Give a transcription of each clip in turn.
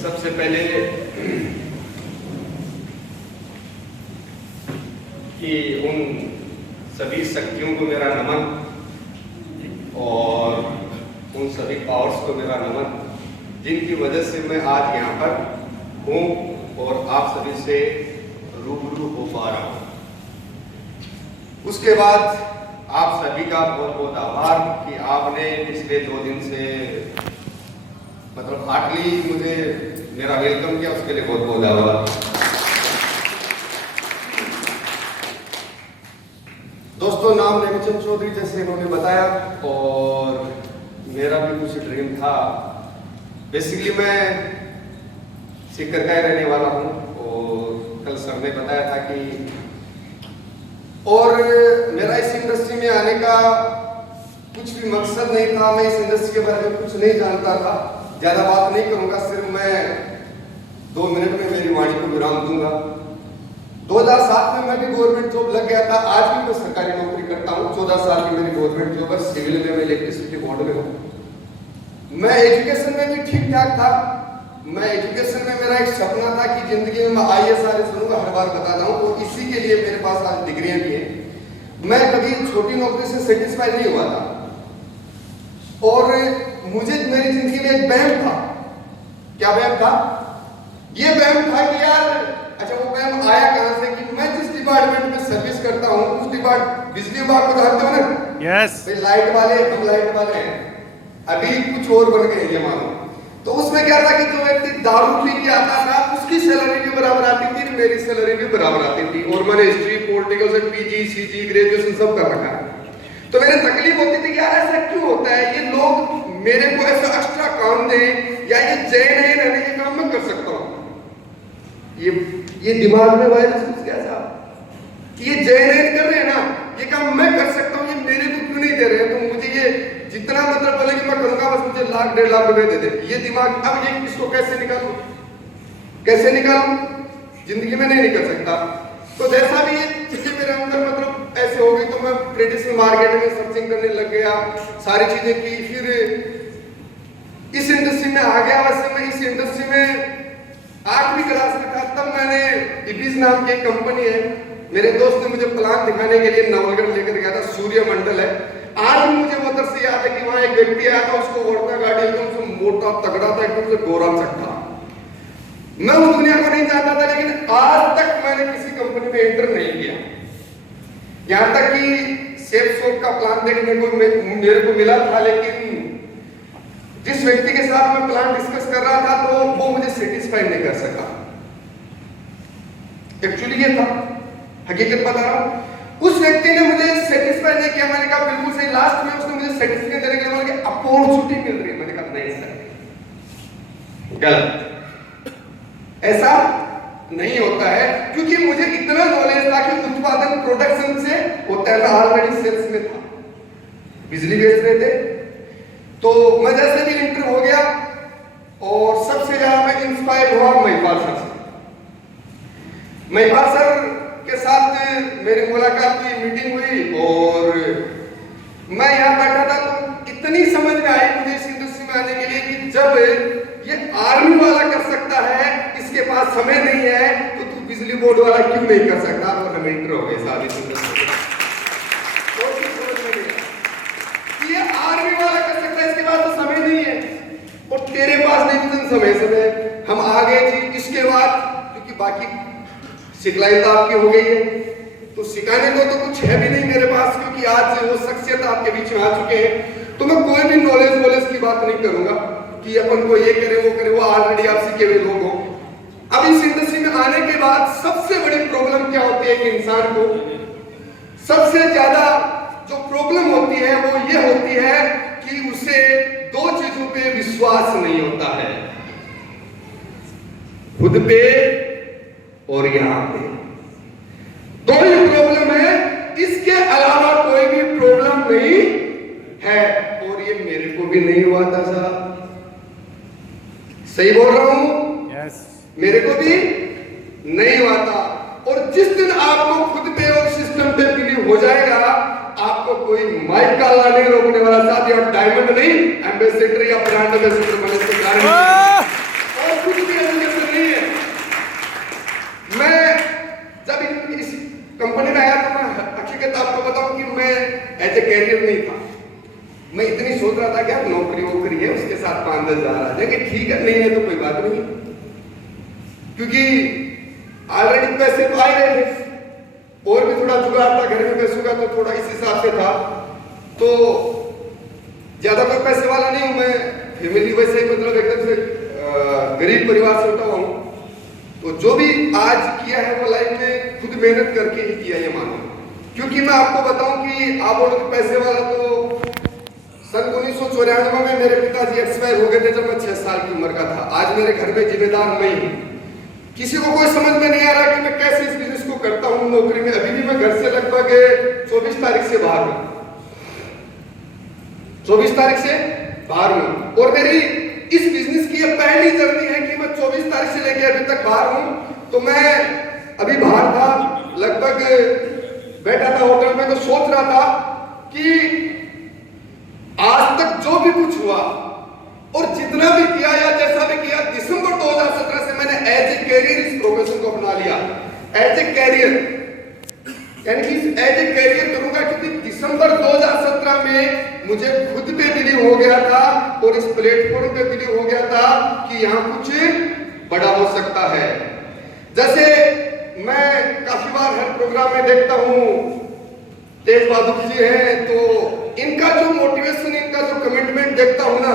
सबसे पहले कि उन सभी शक्तियों को मेरा नमन और उन सभी पावर्स को मेरा नमन जिनकी वजह से मैं आज यहाँ पर हूँ और आप सभी से रूबरू हो पा रहा हूँ। उसके बाद आप सभी का बहुत बहुत आभार कि आपने पिछले 2 दिन से मतलब हार्डली मुझे मेरा वेलकम किया, उसके लिए बहुत बहुत आभार। दोस्तों, नाम नेमिचंद चौधरी जैसे इन्होंने बताया और मेरा भी कुछ ड्रीम था। बेसिकली मैं सीकर का ही रहने वाला हूँ और कल सर ने बताया था कि और मेरा इस इंडस्ट्री में आने का कुछ भी मकसद नहीं था। मैं इस इंडस्ट्री के बारे में कुछ नहीं जानता था। ज्यादा बात नहीं करूंगा, सिर्फ मैं 2 मिनट में मेरी वाणी को विराम दूंगा। 2007 में मैं भी गवर्नमेंट जॉब लग गया था। आज भी मैं सरकारी नौकरी करता हूँ। 14 साल की मेरी गवर्नमेंट जॉब है। सिविल में मैं इलेक्ट्रिसिटी बोर्ड में हूँ। मैं एजुकेशन में भी ठीक ठाक था। मैं एजुकेशन में मेरा एक सपना था कि जिंदगी में मैं IAS RS बनूंगा, हर बार बताता हूँ, और इसी के लिए मेरे पास आज डिग्रियां भी हैं। मैं कभी छोटी नौकरी से सेटिस्फाई नहीं हुआ था और मुझे मेरी जिंदगी में एक वहम था। क्या वहम था? ये वहम था कि यार, अच्छा वो वहम आया कहां से कि मैं जिस डिपार्टमेंट में सर्विस करता हूँ उस डिपार्टमेंट बिजली विभाग को जानते हो ना? यस। लाइट वाले, हम लाइट वाले हैं, अभी कुछ और बन गए ये मानो। तो उसमें क्या था कि जो व्यक्ति दारू पी के आता था उसकी सैलरी भी बराबर आती थी, मेरी सैलरी भी बराबर आती थी, और मैंने हिस्ट्री, पॉलिटिकल से PG, CG, ग्रेजुएशन सब कर रखा है। तो मेरे तकलीफ होती थी कि यार ऐसा क्यों होता है, ये लोग मेरे को ऐसा एक्स्ट्रा काम दें या ये जैन है रहने के काम मैं कर सकता हूँ। ये दिमाग में वायरस घुस गया था कि ये जैन कर रहे हैं ना, ये काम मैं कर सकता हूँ, ये मेरे को क्यों नहीं दे रहे हैं? तो मुझे ये जितना मतलब बोले कि मैं करूंगा, बस मुझे 1 लाख 1.5 लाख रुपए दे दे। ये दिमाग, अब ये इसको कैसे निकालूं? कैसे निकालूं? जिंदगी में नहीं निकल सकता। तो जैसा भी ये मेरे अंदर मतलब ऐसे हो गई, तो मैं ट्रेडिशनल मार्केट में सर्चिंग करने लग गया, सारी चीजें की, फिर इस इंडस्ट्री में आ गया। वैसे मैं इस इंडस्ट्री में 8वीं क्लास में था, तब मैंने इबिस नाम की एक कंपनी है, मेरे दोस्त ने मुझे प्लान दिखाने के लिए नवलगढ़ लेकर गया था, सूर्य मंडल है। आज भी मुझे वो दृश्य याद है कि वहां एक व्यक्ति आया था, उसको वर्ना गाड़ी एकदम से मोटा तगड़ा था, एकदम से गोरा चट्टा। मैं उस दुनिया को नहीं जानता था, लेकिन आज तक मैंने किसी कंपनी में एंटर नहीं किया। यहां तक कि सेफ शॉप का प्लान देखने को मेरे को मिला था, लेकिन जिस व्यक्ति के साथ मैं प्लान डिस्कस कर रहा था तो वो मुझे सेटिस्फाई नहीं कर सका। एक्चुअली ये था, हकीकत बता रहा हूं। उस व्यक्ति ने मुझे सेटिस्फाई नहीं किया। मैंने कहा बिल्कुल सही। लास्ट में उसने मुझे सर्टिफिकेट देने के लिए बोला कि अपॉर्चुनिटी मिल रही है। मैंने कहा नहीं सर, गलत, ऐसा नहीं होता है, क्योंकि मुझे इतना नॉलेज था कि उत्पादन प्रोडक्शन से होता है। मैं ऑलरेडी सेल्स में था, बिजली बेच रहे थे। तो मैं जैसे भी इंटर हो गया और सबसे ज्यादा मैं इंस्पायर हुआ महिपाल सर से। महिपाल सर के साथ मेरी मुलाकात हुई, मीटिंग हुई, और मैं यहाँ बैठा था तो इतनी समझ में आई मुझे इस इंडस्ट्री में आने के लिए कि जब ये आर्मी वाला कर सकता है, इसके पास समय नहीं है, तो तू बिजली बोर्ड वाला क्यों नहीं कर सकता? और हम इंटर हो गए साथ इस इंडस्ट्री में। ये आर्मी वाला कर सकता है, इसके पास तो समय नहीं है, और तेरे पास नहीं तो समय हम आ गए जी। इसके बाद क्योंकि बाकी सिखलाई तो आपकी हो गई है, तो सिखाने को तो कुछ है भी नहीं मेरे पास, क्योंकि आज वो शख्सियत आपके बीच में आ चुके हैं। तो मैं कोई भी नॉलेज की बात नहीं करूंगा कि अपन को ये करे वो करे, वो ऑलरेडी आप सीखे हुए लोग हो। अब इस इंडस्ट्री में आने के बाद सबसे बड़ी प्रॉब्लम क्या होती है कि इंसान को सबसे ज्यादा जो प्रॉब्लम होती है वो ये होती है कि उसे 2 चीजों पे विश्वास नहीं होता है, खुद पे और यहाँ पे। 2 ही प्रॉब्लम है, इसके अलावा कोई भी प्रॉब्लम नहीं है। और ये मेरे को भी नहीं हुआ था साहब, सही बोल रहा हूं? यस। मेरे को भी नहीं हुआ था। और जिस दिन आपको खुद पे और सिस्टम पे बिलीव हो जाएगा, आपको कोई माइक का अल्लाह नहीं रोकने वाला। साथ ही आप डायमंड नहीं, एम्बेसडर या ब्रांड एम्बेसडर बनने के कारण और कुछ भी ए कैरियर नहीं था। मैं इतनी सोच रहा था कि आप नौकरी वोकरी है उसके साथ 5-10 हजार आ जाएंगे, ठीक है, नहीं है तो कोई बात नहीं, क्योंकि ऑलरेडी पैसे तो आ ही रहे थे और भी थोड़ा जुगाड़ था घर में पैसों का, तो थोड़ा इस हिसाब से था। तो ज्यादा कोई पैसे वाला नहीं हूं मैं, फैमिली वैसे ही मतलब एकदम से गरीब परिवार से उठा हुआ हूं। तो जो भी आज किया है वो लाइफ में खुद मेहनत करके ही किया, ये मानो। क्योंकि मैं आपको बताऊं कि आप बोलोगे पैसे वाला, तो सन 1994 में मेरे पिताजी एक्सपायर हो गए थे जब मैं 6 साल की उम्र का था। आज मेरे घर में जिम्मेदार मैं हूं। किसी को कोई समझ में नहीं आ रहा कि मैं कैसे इस बिजनेस को करता हूं। नौकरी में अभी भी मैं घर से लगभग 24 तारीख से बाहर हूं, 24 तारीख से बाहर हूं। और मेरी इस बिजनेस की ये पहली जर्नी है कि मैं 24 तारीख से लेकर अभी तक बाहर हूं। तो मैं अभी बाहर था, लगभग बैठा था होटल में, तो सोच रहा था कि आज तक जो भी कुछ हुआ और जितना भी किया या जैसा भी किया, दिसंबर 2017 से मैंने एज ए कैरियर इस प्रोफेशन को अपना लिया। एज ए कैरियर यानी कि एज ए कैरियर करूंगा, क्योंकि दिसंबर 2017 में मुझे खुद पे बिलीव हो गया था और इस प्लेटफॉर्म पे बिलीव हो गया था कि यहाँ कुछ बड़ा हो सकता है। जैसे मैं काफी बार हर प्रोग्राम में देखता हूँ तेज बहादुर जी हैं, तो इनका जो मोटिवेशन, इनका जो कमिटमेंट देखता हूँ ना,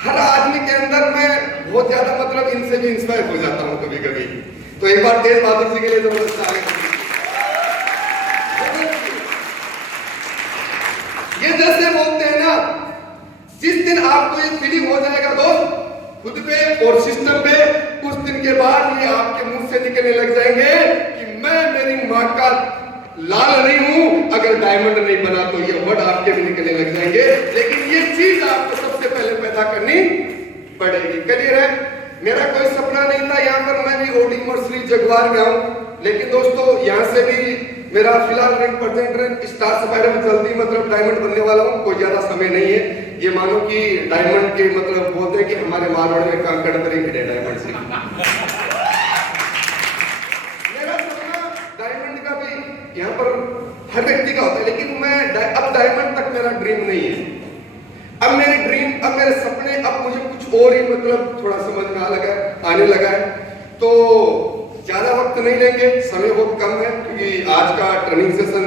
हर आदमी के अंदर मैं बहुत ज्यादा मतलब इनसे भी इंस्पायर हो जाता हूँ कभी कभी। तो एक बार तेज बहादुर जी के लिए जबरदस्त ताली। ये जैसे बोलते हैं ना, जिस दिन आपको ये फीलिंग हो जाएगा दोस्त खुद पे और सिस्टम पे, कुछ दिन के बाद ये आपके मुंह से निकलने लग जाएंगे कि मैं मेरी माँ का लाल नहीं हूं, अगर डायमंड नहीं बना तो ये वर्ड आपके भी निकलने लग जाएंगे। लेकिन ये चीज आपको सबसे पहले पैदा करनी पड़ेगी। क्लियर है? मेरा कोई सपना नहीं था यहाँ पर मैं भी ओडी मर्सरी जगवार में आऊं, लेकिन दोस्तों यहाँ से भी मेरा फिलहाल rank present rank star sapphire में जल्दी मतलब डायमंड बनने वाला हूँ। कोई ज्यादा समय नहीं है। ये मानो कि डायमंड के मतलब बोलते हैं कि हमारे मारवाड़ में कांकड़ पर ही मिले डायमंड से। मेरा सपना डायमंड का भी यहाँ पर हर व्यक्ति का होता है, लेकिन मैं अब डायमंड तक मेरा ड्रीम नहीं है। अब मेरे ड्रीम, अब मेरे सपने, अब मुझे कुछ और ही मतलब थोड़ा समझ में आने लगा है। तो ज्यादा वक्त नहीं लेंगे, समय बहुत कम है, क्योंकि आज का ट्रेनिंग सेशन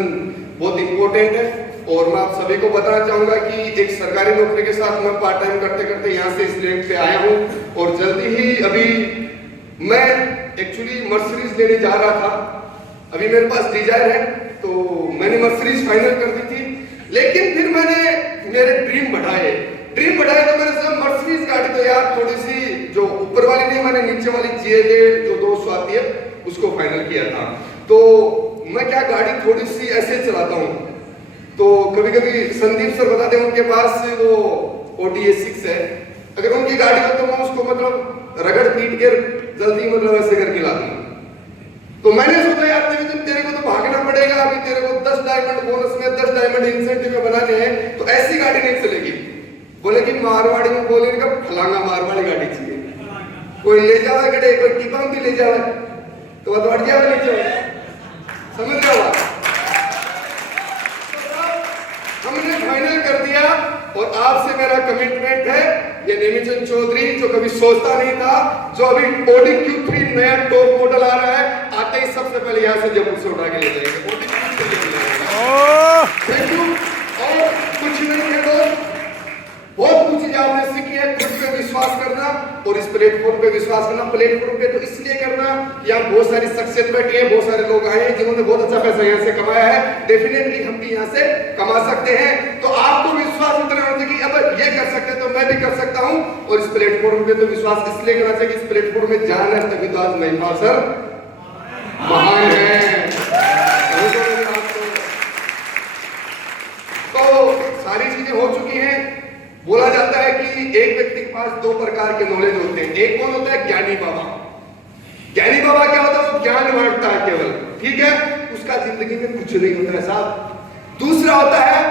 बहुत इंपॉर्टेंट है। और मैं आप सभी को बताना चाहूंगा कि एक सरकारी नौकरी के साथ मैं पार्ट टाइम करते करते यहाँ से इस रैंक पे आया हूँ। और जल्दी ही अभी मैं एक्चुअली मर्सरीज लेने जा रहा था। अभी मेरे पास डिजायर है, तो मैंने मर्सरीज फाइनल कर दी थी। लेकिन फिर मैंने मेरे ड्रीम बढ़ाए तो मैंने सोचा मर्सरीज गाड़ी तो यार थोड़ी सी जो ऊपर वाली नहीं, मैंने नीचे वाली GLA जो 200 आती है उसको फाइनल किया था। तो मैं क्या गाड़ी थोड़ी सी ऐसे चलाता हूँ, तो कभी कभी संदीप सर बताते हैं उनके पास वो Audi A6 है, अगर उनकी गाड़ी हो तो मैं उसको मतलब रगड़ पीट के जल्दी मतलब ऐसे करके ला दूंगा। तो मैंने सोचा यार तेरे को तो भागना पड़ेगा, अभी तेरे को 10 डायमंड बोनस में 10 डायमंड इंसेंटिव में बनाने हैं, तो ऐसी गाड़ी नहीं चलेगी। बोले कि मारवाड़ी में बोले का फलांगा मारवाड़ी गाड़ी चाहिए, कोई ले जावा गड़े, कोई टिपा भी ले जावा, तो वो बढ़ जावा नीचे, समझ रहे हो? हमने फाइनल कर दिया और आपसे मेरा कमिटमेंट है, ये नेमीचंद चौधरी जो कभी सोचता नहीं था, जो अभी Audi Q3 नया टॉप मॉडल आ रहा है, आते ही सबसे पहले यहाँ से जयपुर से उठा के ले जाएंगे। Audi Q3 ले जाएंगे। Thank you. और कुछ नहीं है दोस्त, बहुत कुछ चीजें आपने सीखी है। खुद पे विश्वास करना और इस प्लेटफॉर्म पे विश्वास करना। प्लेटफॉर्म पे तो इसलिए करना, यहाँ बहुत सारी सक्सेस बैठी है, बहुत सारे लोग आए हैं जिन्होंने बहुत अच्छा पैसा यहाँ से कमाया है। डेफिनेटली हम भी यहाँ से कमा सकते हैं। तो आपको विश्वास इतना होना चाहिए कि अब ये कर सकते हैं तो मैं भी कर सकता हूँ। और इस प्लेटफॉर्म पे तो विश्वास इसलिए करना चाहिए कि इस प्लेटफॉर्म में जान है, तभी तो आज महिमा सर महान है। तो सारी चीजें हो चुकी हैं। बोला जाता है कि एक व्यक्ति के पास 2 प्रकार के नॉलेज होते हैं। एक कौन होता है? ज्ञानी बाबा। ज्ञानी बाबा क्या होता है? वो ज्ञान बांटता है केवल, ठीक है, उसका जिंदगी में कुछ नहीं होता है साहब। दूसरा होता है,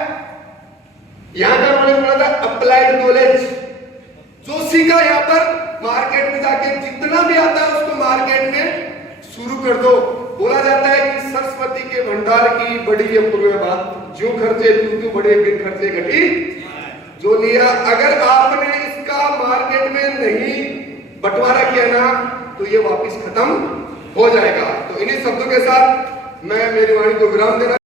यहां का नॉलेज बोला था अप्लाइड नॉलेज, जो सीखा यहाँ पर मार्केट में जाके जितना भी आता है उसको मार्केट में शुरू कर दो। बोला जाता है कि सरस्वती के भंडार की बड़ी अपूर्व बात, जो खर्चे तू बड़े बिन खर्चे घटी जो लिया। अगर आपने इसका मार्केट में नहीं बंटवारा किया ना तो ये वापस खत्म हो जाएगा। तो इन्हीं शब्दों के साथ मैं मेरी वाणी को विराम देना